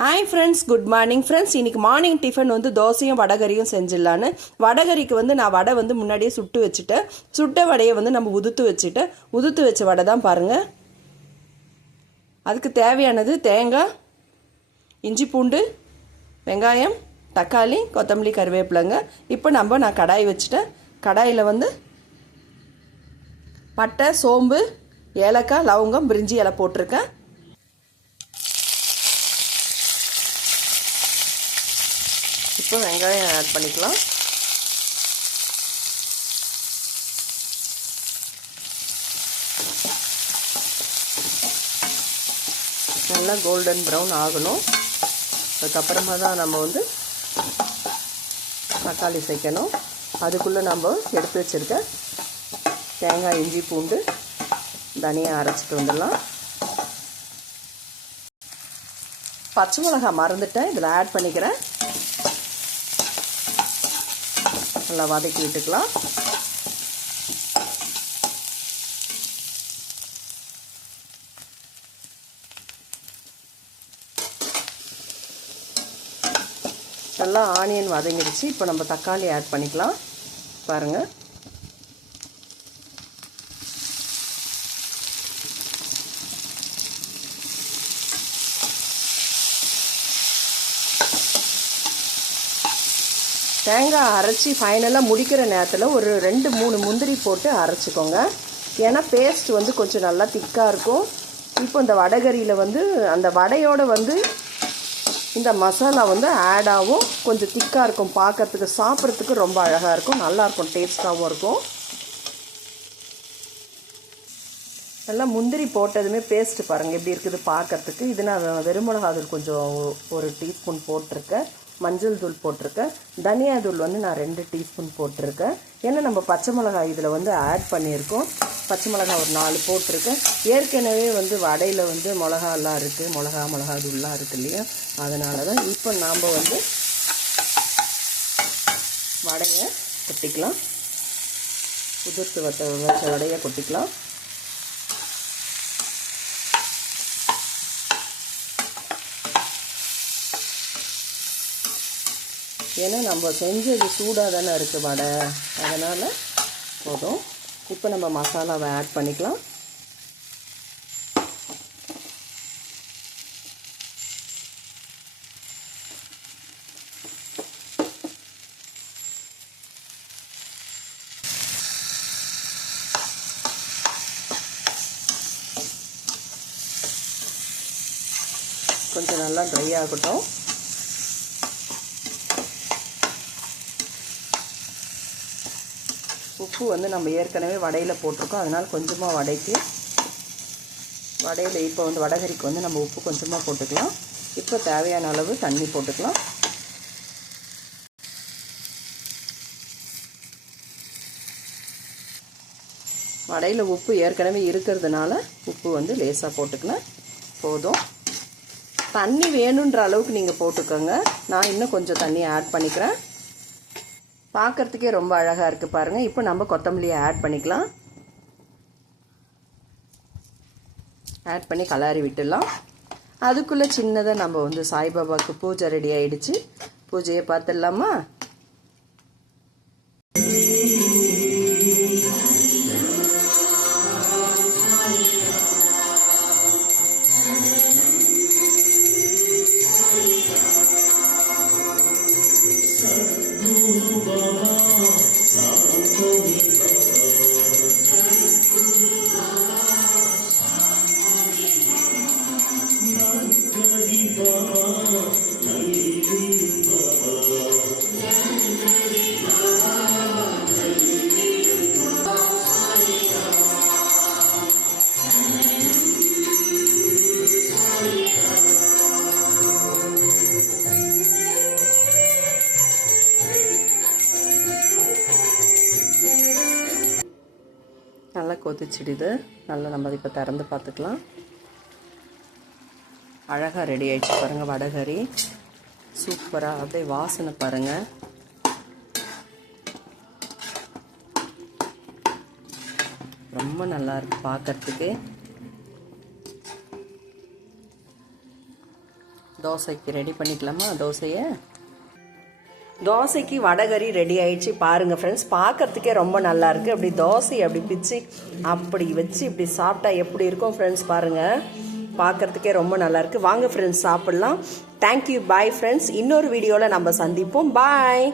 Hi friends, good morning friends. இன்றைக்கி morning tiffin வந்து தோசையும் வடகரியும் செஞ்சிடலான்னு. வடகரிக்கு வந்து நான் வடை வந்து முன்னாடியே சுட்டு வச்சுட்டேன். சுட்ட வடையை வந்து நம்ம உதுத்து வச்ச வடை தான் பாருங்கள். அதுக்கு தேவையானது தேங்காய், இஞ்சி பூண்டு, வெங்காயம், தக்காளி, கொத்தமல்லி, கருவேப்பிலைங்க. இப்போ நான் கடாய் வச்சுட்டேன். கடாயில் வந்து பட்டை, சோம்பு, ஏலக்காய், லவங்கம், பிரிஞ்சி இலை போட்டிருக்கேன். இப்போ வெங்காயம் ஆட் பண்ணிக்கலாம். நல்லா கோல்டன் ப்ரௌன் ஆகணும். அதுக்கப்புறமா தான் நம்ம வந்து தக்காளி சேர்க்கணும். அதுக்குள்ளே நம்ம எடுத்து வச்சுருக்க தேங்காய், இஞ்சி பூண்டு, தனியாக அரைச்சிட்டு வந்துடலாம். பச்சை மிளகாய் மறந்துட்டேன், இதில் ஆட் பண்ணிக்கிறேன். நல்லா வதக்கி விட்டுக்கலாம். நல்லா ஆனியன் வதங்கிடுச்சு. இப்போ நம்ம தக்காளி ஆட் பண்ணிக்கலாம். பாருங்கள், தேங்காய் அரைச்சி ஃபைனலாக முடிக்கிற நேரத்தில் ஒரு 2-3 முந்திரி போட்டு அரைச்சிக்கோங்க. ஏன்னா பேஸ்ட் வந்து கொஞ்சம் நல்லா திக்காக இருக்கும். இப்போ இந்த வடகரியில் வந்து அந்த வடையோடு வந்து இந்த மசாலா வந்து ஆட் ஆகும். கொஞ்சம் திக்காக இருக்கும், பார்க்கறதுக்கு சாப்பிட்றதுக்கு ரொம்ப அழகாக இருக்கும், நல்லாயிருக்கும், டேஸ்ட்டாகவும் இருக்கும். நல்லா முந்திரி போட்டதுமே பேஸ்ட்டு பாருங்கள் எப்படி இருக்குது பார்க்கறதுக்கு. இது நான் வெறுமிளகாய் கொஞ்சம் 1 டீஸ்பூன் போட்டிருக்கேன். மஞ்சள் தூள் போட்டிருக்கேன். தனியா தூள் வந்து நான் 2 டீஸ்பூன் போட்டிருக்கேன். ஏன்னா நம்ம பச்சை மிளகாய் இதில் வந்து ஆட் பண்ணியிருக்கோம். பச்சை மிளகாய் ஒரு 4 போட்டிருக்கேன். ஏற்கனவே வந்து வடையில் வந்து மிளகாலாம் இருக்குது, மிளகா தூள்லாம் இருக்குது இல்லையா, அதனால தான். இப்போ நாம் வந்து வடையை கொட்டிக்கலாம். உதிர்த்து வச்ச வடையை கொட்டிக்கலாம். ஏன்னா நம்ம செஞ்சது சூடாக தானே இருக்குது வடை, அதனால் போதும். இப்போ நம்ம மசாலாவை ஆட் பண்ணிக்கலாம். கொஞ்சம் நல்லா ட்ரை ஆகட்டும். உப்பு வந்து நம்ம ஏற்கனவே வடையில் போட்டிருக்கோம், அதனால் கொஞ்சமாக வடையில் இப்போ வந்து வடகரிக்கு வந்து நம்ம உப்பு கொஞ்சமாக போட்டுக்கலாம். இப்போ தேவையான அளவு தண்ணி போட்டுக்கலாம். வடையில் உப்பு ஏற்கனவே இருக்கிறதுனால உப்பு வந்து லேசாக போட்டுக்கலாம், போதும். தண்ணி வேணுன்ற அளவுக்கு நீங்கள் போட்டுக்கோங்க. நான் இன்னும் கொஞ்சம் தண்ணி ஆட் பண்ணிக்கிறேன். பார்க்குறதுக்கே ரொம்ப அழகாக இருக்குது பாருங்கள். இப்போ நம்ம கொத்தமல்லியை ஆட் பண்ணிக்கலாம். ஆட் பண்ணி கலரி விட்டுடலாம். அதுக்குள்ளே சின்னதாக நம்ம வந்து சாய்பாபாவுக்கு பூஜை ரெடி ஆகிடுச்சு. பூஜையை பார்த்துடலாமா? நல்லா கொதிச்சிடுது. நல்லா நம்ம இப்போ திறந்து பார்த்துக்கலாம். அழகாக ரெடி ஆகிடுச்சு பாருங்கள் வடகரி. சூப்பராக அப்படியே வாசனை பாருங்கள். ரொம்ப நல்லா இருக்கு பார்க்கறதுக்கு. தோசைக்கு ரெடி பண்ணிக்கலாமா தோசையை? தோசைக்கு வடகறி ரெடி ஆயிடுச்சு பாருங்கள் ஃப்ரெண்ட்ஸ். பார்க்கறதுக்கே ரொம்ப நல்லா இருக்குது. அப்படி தோசையை அப்படி பிச்சு அப்படி வச்சு இப்படி சாப்பிட்டா எப்படி இருக்கும் ஃப்ரெண்ட்ஸ் பாருங்கள். பார்க்கறதுக்கே ரொம்ப நல்லா இருக்குது. வாங்க ஃப்ரெண்ட்ஸ் சாப்பிட்லாம். Thank you, bye friends. இன்னொரு வீடியோவில் நம்ம சந்திப்போம். பாய்.